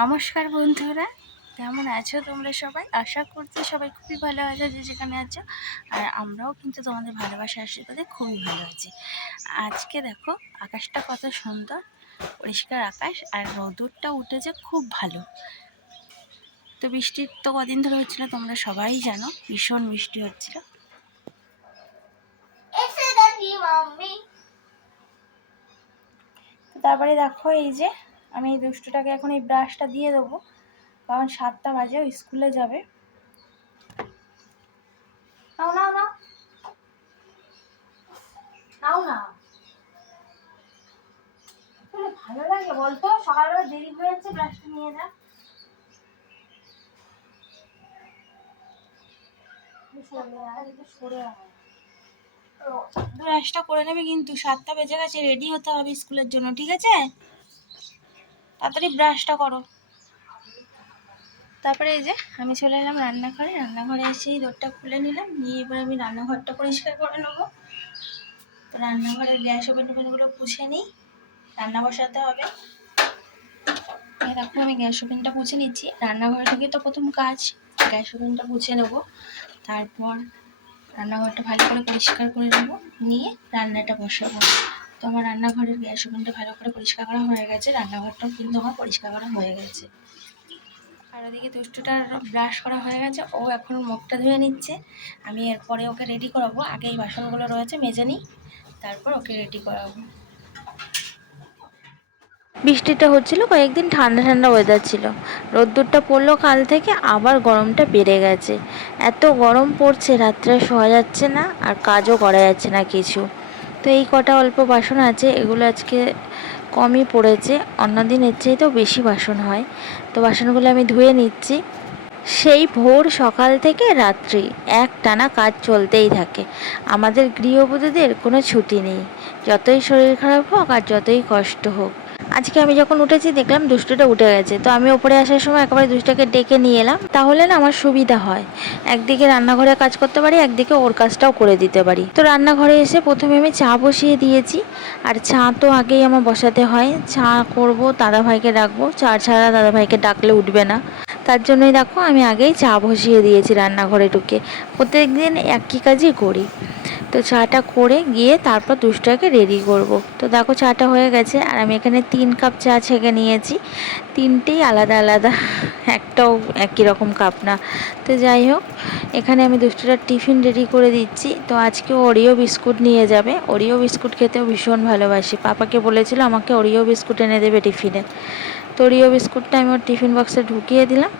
নমস্কার বন্ধুরা কেমন আছো তোমরা সবাই? আশা করছি সবাই খুবই ভালো আছো যে যেখানে আছো। আর আমরাও কিন্তু তোমাদের ভালোবাসা আশীর্বাদে খুবই ভালো আছি। আজকে দেখো আকাশটা কত সুন্দর পরিষ্কার আকাশ আর রোদুরটা উঠেছে খুব ভালো। তো বৃষ্টির তো কদিন ধরে হচ্ছিল তোমরা সবাই জানো ভীষণ বৃষ্টি হচ্ছিল। তারপরে দেখো এই যে আমি এই দুষ্টুটাকে এখন এই ব্রাশটা দিয়ে দেবো। কারণ সাতটা বাজে, ও স্কুলে যাবে। নাও নাও নাও। না ভালো লাগে বলতো? দেরি ব্রাশটা নিয়ে। ব্রাশটা করে নেবে কিন্তু, সাতটা বেজে গেছে রেডি হতে হবে স্কুলের জন্য, ঠিক আছে? তাড়াতাড়ি ব্রাশটা করো। তারপরে এই যে আমি চলে এলাম রান্নাঘরে। রান্নাঘরে এসে এই দরটা খুলে নিলাম। নিয়ে এবার আমি রান্নাঘরটা পরিষ্কার করে নেব। তো রান্নাঘরের গ্যাস ওভেন টোভেনগুলো পুছে নিই। রান্না বসাতে হবে। দেখো, আমি গ্যাস ওভেনটা পুছে নিচ্ছি। রান্নাঘর থেকে তো প্রথম কাজ, গ্যাস ওভেনটা পুছে নেব। তারপর রান্নাঘরটা ভালো করে পরিষ্কার করে নেব। নিয়ে রান্নাটা বসাবো। তো আমার রান্নাঘরের গ্যাস ওভেনটা ভালো করে পরিষ্কার করা হয়ে গেছে, রান্নাঘরটাও কিন্তু আমার পরিষ্কার করা হয়ে গেছে। আর ওদিকে দুষ্টুটার ব্রাশ করা হয়ে গেছে, ও এখন মুখটা ধুয়ে নিচ্ছে। আমি এরপরে ওকে রেডি করাবো, আগে এই বাসনগুলো রয়েছে মেজে নিই, তারপর ওকে রেডি করাবো। বৃষ্টিটা হচ্ছিল, কয়েকদিন ঠান্ডা ঠান্ডা ওয়েদার ছিল। রোদ্দুরটা পড়ল কাল থেকে, আবার গরমটা বেড়ে গেছে। এত গরম পড়ছে, রাত্রে শোয়া যাচ্ছে না, আর কাজও করা যাচ্ছে না কিছু। তো এই কটা অল্প বাসন আছে, এগুলো আজকে কমই পড়েছে। অন্যদিন এর তো বেশি বাসন হয়। তো বাসনগুলো আমি ধুয়ে নিচ্ছি। সেই ভোর সকাল থেকে রাত্রি এক টানা কাজ চলতেই থাকে। আমাদের গৃহবধূদের কোনো ছুটি নেই। যতই শরীর খারাপ হোক আর যতই কষ্ট হোক। আজকে আমি যখন উঠেছি, দেখলাম দুষ্টুটা উঠে গেছে। তো আমি ওপরে আসার সময় একেবারে দুষ্টটাকে ডেকে নিয়ে এলাম। তাহলে না আমার সুবিধা হয়। একদিকে রান্নাঘরে কাজ করতে পারি, একদিকে ওর কাজটাও করে দিতে পারি। তো রান্নাঘরে এসে প্রথমে আমি চা বসিয়ে দিয়েছি। আর চা তো আগেই আমার বসাতে হয়। চা করব, দাদাভাইকে ডাকবো। চা ছাড়া দাদাভাইকে ডাকলে উঠবে না। তার জন্যই দেখো, আমি আগেই চা বসিয়ে দিয়েছি রান্নাঘরে ঢুকে। প্রত্যেক দিন একই কাজই করি। তো চাটা করে গিয়ে তারপর দুষ্টটাকে রেডি করব। তো দেখো চাটা হয়ে গেছে আর আমি এখানে তিন কাপ চা ছেঁকে নিয়েছি। তিনটেই আলাদা আলাদা, একটাও একই রকম কাপ না। তো যাই হোক, এখানে আমি দুষ্টটার টিফিন রেডি করে দিচ্ছি। তো আজকে ওরিও বিস্কুট নিয়ে যাবে। ওরিও বিস্কুট খেতেও ভীষণ ভালোবাসি। পাপাকে বলেছিল আমাকে ওরিও বিস্কুট এনে দেবে টিফিনে। তো ওরিও বিস্কুটটা আমি ওর টিফিন বক্সে ঢুকিয়ে দিলাম।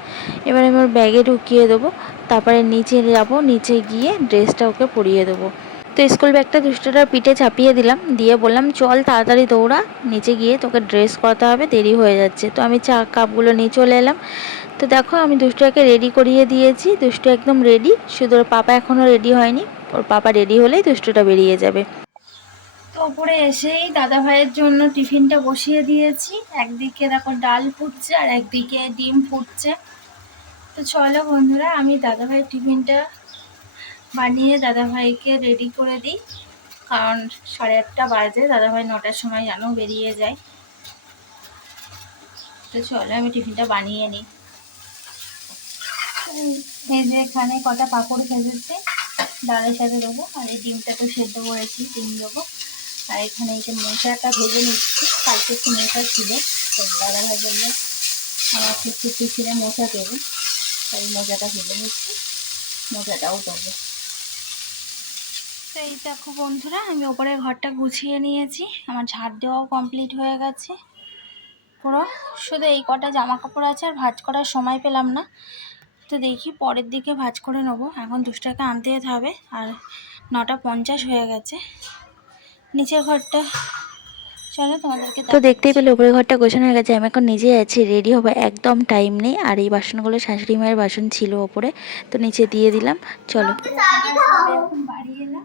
এবার আমি ওর ব্যাগে ঢুকিয়ে দেবো। তারপরে নিচে যাব, নিচে গিয়ে ড্রেসটা ওকে পরিয়ে দেবো। তো স্কুল ব্যাগটা দুষ্টটার পিঠে চাপিয়ে দিলাম। দিয়ে বললাম, চল তাড়াতাড়ি দৌড়া। নিচে গিয়ে তোকে ড্রেস করাতে হবে। দেরি হয়ে যাচ্ছে। তো আমি চা কাপগুলো নিয়ে চলে এলাম। তো দেখো, আমি দুষ্টুটাকে রেডি করিয়ে দিয়েছি। দুষ্টু একদম রেডি শুধু ওর পাপা এখনও রেডি হয়নি। ওর পাপা রেডি হলেই দুষ্টুটা বেরিয়ে যাবে। তো ওপরে এসেই দাদা ভাইয়ের জন্য টিফিনটা বসিয়ে দিয়েছি। একদিকে দেখো ডাল ফুটছে আর একদিকে ডিম ফুটছে। তো চলো বন্ধুরা, আমি দাদা ভাইয়ের টিফিনটা বানিয়ে দাদাভাইকে রেডি করে দিই। কারণ সাড়ে আটটা বাজে, দাদাভাই নটার সময় জানো বেরিয়ে যায়। তো চলো, আমি টিফিনটা বানিয়ে নিই। এই যে এখানে কটা পাঁপড় ভেজেছি ডালের সাথে দেবো আর এই ডিমটা তো সেদ্ধ করেছি, ডিম দেবো। আর এখানে এই যে মোচাটা ভেজে নিচ্ছি, কালকে একটু মোচা ছিল, তো দাদাভাই বলল আমার একটু টিফিনে মোচা দেবে। তাই মোচাটা ভেজে নিচ্ছি মোচাটাও দেবো। তো এই দেখো বন্ধুরা আমি ওপরে ঘরটা গুছিয়ে নিয়েছি। আমার ঝাড় দেওয়াও কমপ্লিট হয়ে গেছে। পুরো শুধু এই কটা জামা কাপড় আছে আর ভাজ করার সময় পেলাম না। তো দেখি পরের দিকে ভাজ করে নেব। এখন দুশটাকে আনতে যেতে হবে। আর নটা পঞ্চাশ হয়ে গেছে। নিচের ঘরটা চলো তোমাদেরকে তো দেখতেই পেলে উপরে ঘরটা গোছানো হয়ে গেছে। আমি এখন নিজে আছি রেডি হব। একদম টাইম নেই। আর এই বাসনগুলো শাশুড়ি মায়ের বাসন ছিল ওপরে। তো নিচে দিয়ে দিলাম। চলো। বাড়ি এলাম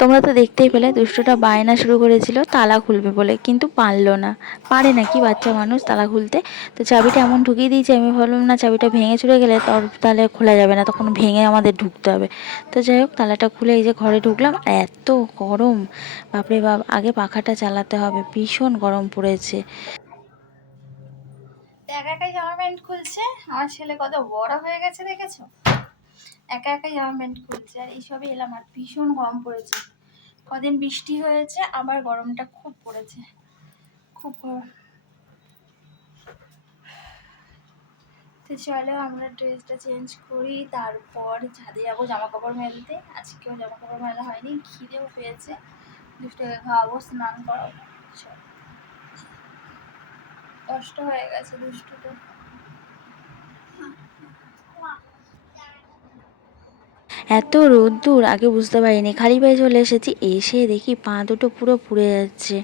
তোমরা তো দেখতেই পেলে, দুষ্টটা বায়না শুরু করেছিল, তালা খুলবে বলে, কিন্তু পারল না। পারে না কি বাচ্চা মানুষ তালা খুলতে? তো চাবিটা এমন ঢুকিয়ে দিয়েছে, আমি ভাবলাম, না, চাবিটা ভেঙে চুরে গেলে তোর তাহলে খোলা যাবে না, তখন ভেঙে আমাদের ঢুকতে হবে। তো যাই হোক, তালাটা খুলে এই যে ঘরে ঢুকলাম, এত গরম। বাপরে বাপ, আগে পাখাটা চালাতে হবে, ভীষণ গরম পড়েছে। একা একাই জামা প্যান্ট খুলছে, আমার ছেলে কত বড় হয়ে গেছে, দেখেছ? একা একাই জামা প্যান্ট খুলছে আর এইসবই এলাম আর ভীষণ গরম পড়েছে। কদিন বৃষ্টি হয়েছে, আবার গরমটা খুব পড়েছে। খুব গরম। তো চলো আমরা ড্রেসটা চেঞ্জ করি, তারপর ছাদে যাব জামা কাপড় মেলতে। আজকেও জামা কাপড় মেলা হয়নি, খিদেও পেয়েছে। দুষ্টকে খাওয়াবো, স্নান করাবো। কষ্ট হয়ে গেছে দুষ্টুটা এত রোদ্দুর, আগে বুঝতে পারিনি। খালি পায়ে চলে এসেছি, এসে দেখি পা দুটো পুরো পুড়ে যাচ্ছে।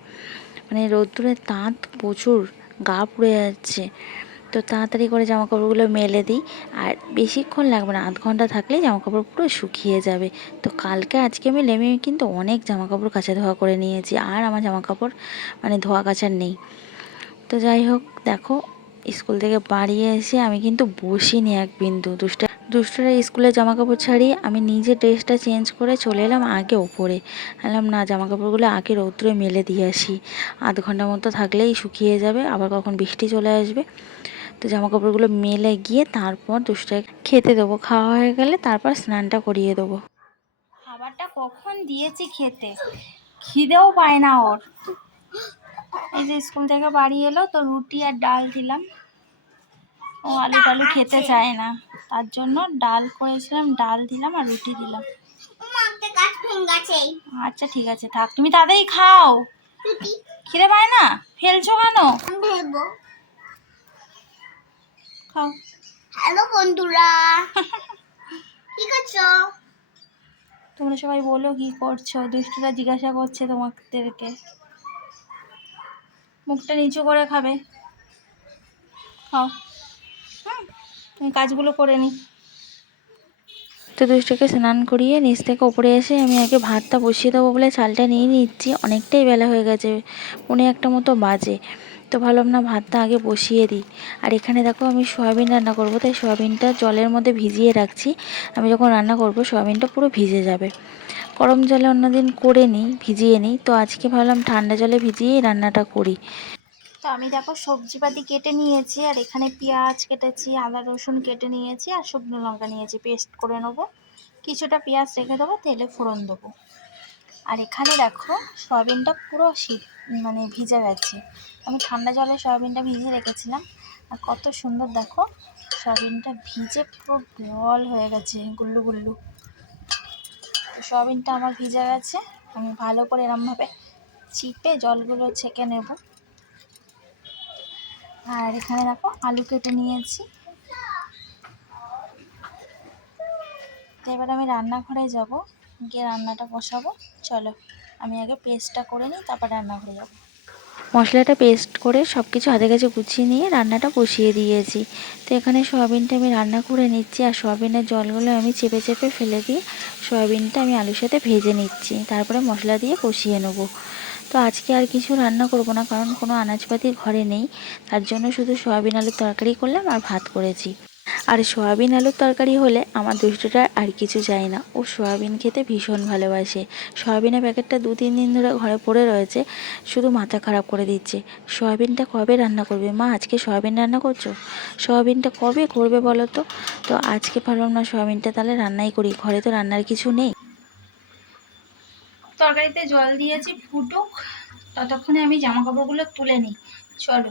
মানে রোদ্দুরের তাঁত প্রচুর, গা পুড়ে যাচ্ছে। তো তাড়াতাড়ি করে জামা কাপড়গুলো মেলে দিই, আর বেশিক্ষণ লাগবে না, আধ ঘণ্টা থাকলেই জামা কাপড় পুরো শুকিয়ে যাবে। তো কালকে আজকে আমি লেমে কিন্তু অনেক জামা কাপড় কাচা ধোয়া করে নিয়েছি, আর আমার জামা কাপড় মানে ধোয়া কাচার নেই। তো যাই হোক, দেখো স্কুল থেকে বাড়ি এসে আমি কিন্তু বসিনি এক বিন্দু। দুষ্টা দুষ্টরা স্কুলে জামা কাপড় ছাড়িয়ে আমি নিজে ড্রেসটা চেঞ্জ করে চলে এলাম আগে ওপরে। এলাম না জামা কাপড়গুলো আগে রৌদ্রে মেলে দিয়ে আসি। আধ ঘণ্টা মতো থাকলেই শুকিয়ে যাবে, আবার কখন বৃষ্টি চলে আসবে। তো জামা কাপড়গুলো মেলে গিয়ে তারপর দুষ্টায় খেতে দেবো। খাওয়া হয়ে গেলে তারপর স্নানটা করিয়ে দেবো। খাবারটা কখন দিয়েছি খেতে? খিদেও পায় না ওর। এই যে স্কুল থেকে বাড়ি এলো, তো রুটি আর ডাল দিলাম। ও আলু টালু খেতে চায় না। তার জন্য ডাল করেছিলাম ডাল দিলাম আর রুটি দিলাম। আচ্ছা ঠিক আছে থাক তুমি তাড়াতাড়ি খাও। খিদে পায় না? ফেলছো কেন? খাও। হ্যালো বন্ধুরা কি করছ? তোমরা সবাই বলো কি করছ? দুষ্টুরা জিজ্ঞাসা করছে তোমাদেরকে। মুখটা নিচু করে খাবে। খাও। কাজগুলো করে নিই তো দুষ্টকে স্নান করিয়ে নিচ থেকে ওপরে এসে আমি আগে ভাতটা বসিয়ে দেবো বলে চালটা নিয়ে নিচ্ছি, অনেকটাই বেলা হয়ে গেছে, পৌনে একটা মতো বাজে। তো ভাবলাম, না, ভাতটা আগে বসিয়ে দিই। আর এখানে দেখো আমি সয়াবিন রান্না করব, তাই সয়াবিনটা জলের মধ্যে ভিজিয়ে রাখছি। আমি যখন রান্না করব, সয়াবিনটা পুরো ভিজে যাবে। গরম জলে অন্যদিন করে নিই, ভিজিয়ে নিই। তো আজকে ভাবলাম ঠান্ডা জলে ভিজিয়েই রান্নাটা করি। তো আমি দেখো সবজিপাতি কেটে নিয়েছি, আর এখানে পেঁয়াজ কেটেছি, আদা, রসুন কেটে নিয়েছি, আর শুকনো লঙ্কা নিয়েছি। পেস্ট করে নেব, কিছুটা পেঁয়াজ রেখে দেবো, তেলে ফোড়ন দেবো। আর এখানে দেখো সয়াবিনটা পুরো শীত মানে ভিজে গেছে। আমি ঠান্ডা জলে সয়াবিনটা ভিজে রেখেছিলাম, আর কত সুন্দর দেখো, সয়াবিনটা ভিজে পুরো জল হয়ে গেছে, গুল্লু গুল্লু। তো সয়াবিনটা আমার ভিজে গেছে, আমি ভালো করে এরমভাবে চিপে জলগুলো ছেঁকে নেব। আর এখানে দেখো আলু কেটে নিয়েছি। তো এবার আমি রান্নাঘরে যাব, গিয়ে রান্নাটা বসাবো। চলো, আমি আগে পেস্টটা করে নিই, তারপর রান্নাঘরে যাব। মশলাটা পেস্ট করে সব কিছু হাতে কাছে গুছিয়ে নিয়ে রান্নাটা বসিয়ে দিয়েছি। তো এখানে সয়াবিনটা আমি রান্না করে নিচ্ছি, আর সয়াবিনের জলগুলো আমি চেপে চেপে ফেলে দিয়ে সয়াবিনটা আমি আলুর সাথে ভেজে নিচ্ছি। তারপরে মশলা দিয়ে কষিয়ে নেব। তো আজকে আর কিছু রান্না করব না, কারণ কোনো আনাজপাতি ঘরে নেই। তার জন্য শুধু সয়াবিন আলুর তরকারি করলাম আর ভাত করেছি। আর সয়াবিন আলুর তরকারি হলে আমার দুষ্টটা আর কিছু চাই না। ও সয়াবিন খেতে ভীষণ ভালোবাসে। সয়াবিনের প্যাকেটটা দু, তিন দিন ধরে ঘরে পড়ে রয়েছে, শুধু মাথা খারাপ করে দিচ্ছে। সয়াবিনটা কবে রান্না করবে? মা, আজকে সয়াবিন রান্না করছ? সয়াবিনটা কবে করবে বলো তো? তো আজকে ভাবলাম না সয়াবিনটা তাহলে রান্নাই করি। ঘরে তো রান্নার কিছু নেই। তরকারিতে জল দিয়েছি, ফুটুক। ততক্ষণে আমি জামা কাপড়গুলো তুলে নিই। চলো।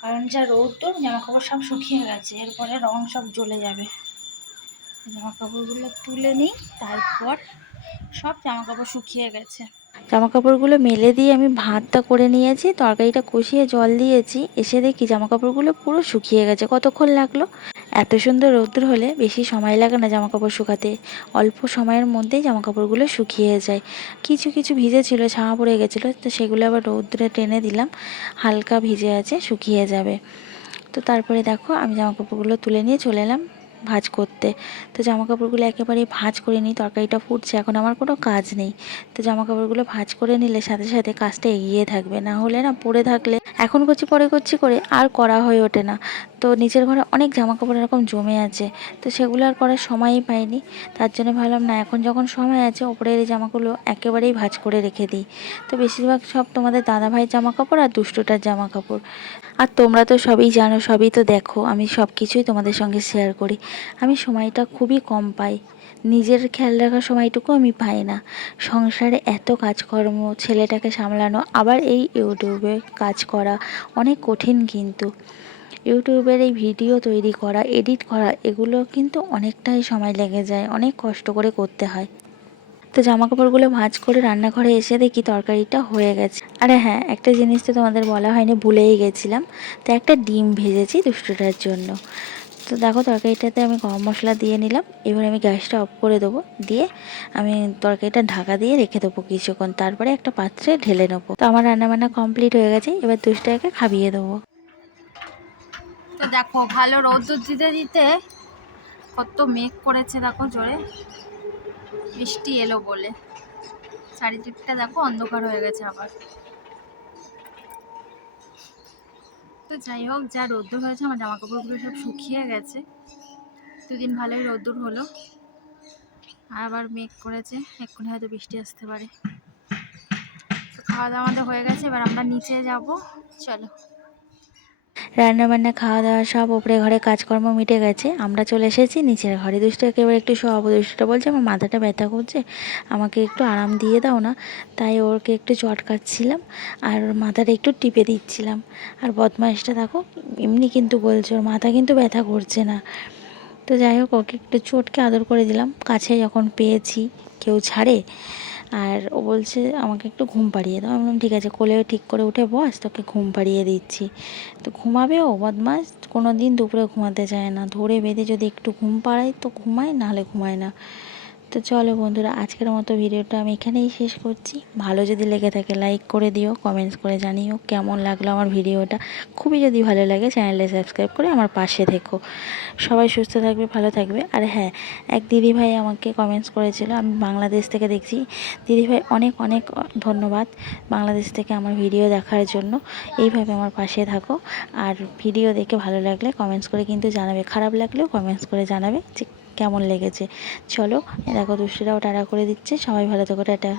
কারণ যা রোদ্দুর জামা কাপড় সব শুকিয়ে গেছে। এরপরে রং সব জ্বলে যাবে। জামা কাপড়গুলো তুলে নিই, তারপর সব জামা কাপড় শুকিয়ে গেছে। জামা কাপড়গুলো মেলে দিয়ে আমি ভাতটা করে নিয়েছি, তরকারিটা কষিয়ে জল দিয়েছি। এসে দেখি জামা কাপড়গুলো পুরো শুকিয়ে গেছে। কতক্ষণ লাগল? এত সুন্দর রোদ্দুর হলে বেশি সময় লাগে না জামা কাপড় শুকাতে। অল্প সময়ের মধ্যেই জামা কাপড়গুলো শুকিয়ে যায়। কিছু কিছু ভিজে ছিল, ছাওয়া পড়ে গেছিল, তো সেগুলো আবার রৌদ্রে টেনে দিলাম। হালকা ভিজে আছে, শুকিয়ে যাবে। তো তারপরে দেখো, আমি জামা কাপড়গুলো তুলে নিয়ে চলে এলাম ভাজ করতে। তো জামা কাপড়গুলো একেবারে ভাজ করে নিই, তরকারিটা ফুটছে, এখন আমার কোনো কাজ নেই। তো জামা কাপড়গুলো ভাজ করে নিলে সাথে সাথে কাজটা এগিয়ে থাকবে, না হলে না পড়ে থাকলে। এখন করছি, পরে করছি করে, আর করা হয়ে ওঠে না। তো নিজের ঘরে অনেক জামা কাপড় এরকম জমে আছে, তো সেগুলো আর করার সময়ই পাইনি। তার জন্য ভাবলাম, না, এখন যখন সময় আছে ওপরের এই জামাগুলো একেবারেই ভাজ করে রেখে দিই। তো বেশিরভাগ সব তোমাদের দাদাভাইয়ের জামা কাপড় আর দুষ্টুটার জামা কাপড় আর তোমরা তো সবই জানো, সবই তো দেখো, আমি সব কিছুই তোমাদের সঙ্গে শেয়ার করি। আমি সময়টা খুবই কম পাই। নিজের খেয়াল রাখার সময়টুকু আমি পাই না। সংসারে এত কাজকর্ম, ছেলেটাকে সামলানো, আবার এই ইউটিউবে কাজ করা, অনেক কঠিন কিন্তু। ইউটিউবের এই ভিডিও তৈরি করা, এডিট করা, এগুলো কিন্তু অনেকটাই সময় লেগে যায়, অনেক কষ্ট করে করতে হয়। তো জামা কাপড়গুলো ভাঁজ করে রান্নাঘরে এসে দেখি তরকারিটা হয়ে গেছে। আরে হ্যাঁ একটা জিনিস তো তোমাদের বলা হয়নি, ভুলেই গেছিলাম। তো একটা ডিম ভেজেছি দুষ্টুটার জন্য। তো দেখো তরকারিটাতে আমি গরম মশলা দিয়ে নিলাম, এবার আমি গ্যাসটা অফ করে দেবো, দিয়ে আমি তরকারিটা ঢাকা দিয়ে রেখে দেবো কিছুক্ষণ, তারপরে একটা পাত্রে ঢেলে নেব। তো আমার রান্নাবান্না কমপ্লিট হয়ে গেছে, এবার দুষ্টটাকে খাইয়ে দেবো। তো দেখো, ভালো রোদ্দুর দিতে দিতে কত মেঘ করেছে দেখো জোরে। বৃষ্টি এলো বলে। চারিদিকটা দেখো অন্ধকার হয়ে গেছে আবার। তো যাই হোক, যা রোদ্দুর হয়েছে, আমার জামা কাপড়গুলো সব শুকিয়ে গেছে। দুদিন ভালোই রোদ্দুর হলো। আবার মেঘ করেছে, এক্ষুনি হয়তো বৃষ্টি আসতে পারে। খাওয়া দাওয়া আমাদের হয়ে গেছে, এবার আমরা নিচে যাব। চলো। রান্না বান্না খাওয়া দাওয়া সব ওপরে ঘরে কাজকর্ম মিটে গেছে। আমরা চলে এসেছি নিচের ঘরে। দুষ্ট একেবারে একটু সব দুষ্টটা বলছে, আমার মাথাটা ব্যথা করছে, আমাকে একটু আরাম দিয়ে দাও না। তাই ওরকে একটু চটকাচ্ছিলাম আর ওর মাথাটা একটু টিপে দিচ্ছিলাম। আর বদমাইশটা দেখো, এমনি কিন্তু বলছে, ওর মাথা কিন্তু ব্যথা করছে না। তো যাই হোক, ওকে একটু চটকে আদর করে দিলাম। কাছে যখন পেয়েছি, কেউ ছাড়ে আর ও বলছে, আমাকে একটু ঘুম পাড়িয়ে দাও। আমি বললাম, ঠিক আছে কোলে ঠিক করে উঠে বস, তোকে ঘুম পাড়িয়ে দিচ্ছি। তো ঘুমাবে ও, বদমাস কোনো দিন দুপুরে ঘুমাতে চায় না। ধরে বেঁধে যদি একটু ঘুম পাড়াই তো ঘুমায়, নাহলে ঘুমায় না। তো চলো বন্ধুরা, আজকের মতো ভিডিওটা আমি এখানেই শেষ করছি। ভালো যদি লেগে থাকে লাইক করে দিও কমেন্টস করে জানিও কেমন লাগল আমার ভিডিওটা। খুবই যদি ভালো লাগে চ্যানেলটা সাবস্ক্রাইব করে আমার পাশে থেকো। সবাই সুস্থ থাকবে, ভালো থাকবে। আর হ্যাঁ এক দিদিভাই আমাকে কমেন্টস করেছিল, আমি বাংলাদেশ থেকে দেখছি। দিদিভাই অনেক অনেক ধন্যবাদ বাংলাদেশ থেকে আমার ভিডিও দেখার জন্য। এইভাবে আমার পাশে থাকো। আর ভিডিও দেখে ভালো লাগলে কমেন্টস করে কিন্তু জানাবে, খারাপ লাগলেও কমেন্টস করে জানাবে। যে কেমন লেগেছে। চলো দেখো দুষ্টুরাও টাটা করে দিচ্ছে সবাই ভালো থেকো টাটা।